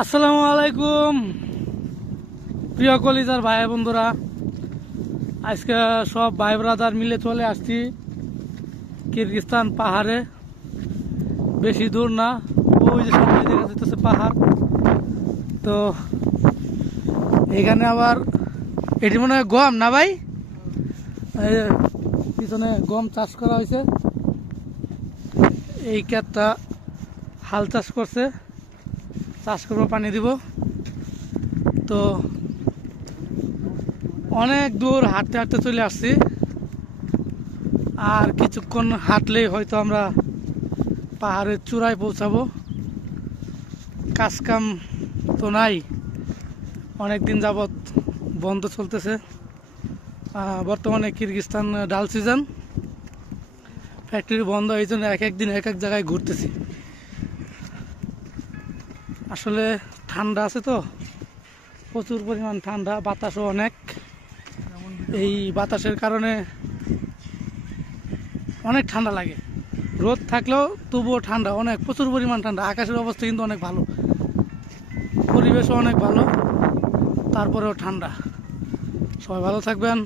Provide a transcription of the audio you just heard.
আসসালামু আলাইকুম প্রিয় কলিজার ভাই বন্ধুরা, আজকে সব ভাই ব্রাদার মিলে চলে আসছি কিরগিজস্তান পাহাড়ে। বেশি দূর না, ওই যে সামনে দেখা যাচ্ছে পাহাড়। তো এখানে আবার এটি মনে হয় গম না ভাই, এই যে পিছনে গম চাষ করা হয়েছে। এই ক্ষেতটা হাল চাষ করছে, চাষ করবো, পানি দিব। তো অনেক দূর হাঁটতে হাঁটতে চলে আসছি, আর কিছুক্ষণ হাঁটলেই হয়তো আমরা পাহাড়ের চূড়ায় পৌঁছাবো। কাজ কাম তো নাই, অনেক দিন যাবৎ বন্ধ চলতেছে। বর্তমানে কিরগিজস্তান ডাল সিজন, ফ্যাক্টরি বন্ধ, এই জন্য এক এক দিন এক এক জায়গায় ঘুরতেছি। আসলে ঠান্ডা আছে তো, প্রচুর পরিমাণ ঠান্ডা, বাতাসও অনেক। এই বাতাসের কারণে অনেক ঠান্ডা লাগে। রোদ থাকলেও তবুও ঠান্ডা, অনেক প্রচুর পরিমাণ ঠান্ডা। আকাশের অবস্থা কিন্তু অনেক ভালো, পরিবেশও অনেক ভালো, তারপরেও ঠান্ডা। সবাই ভালো থাকবেন।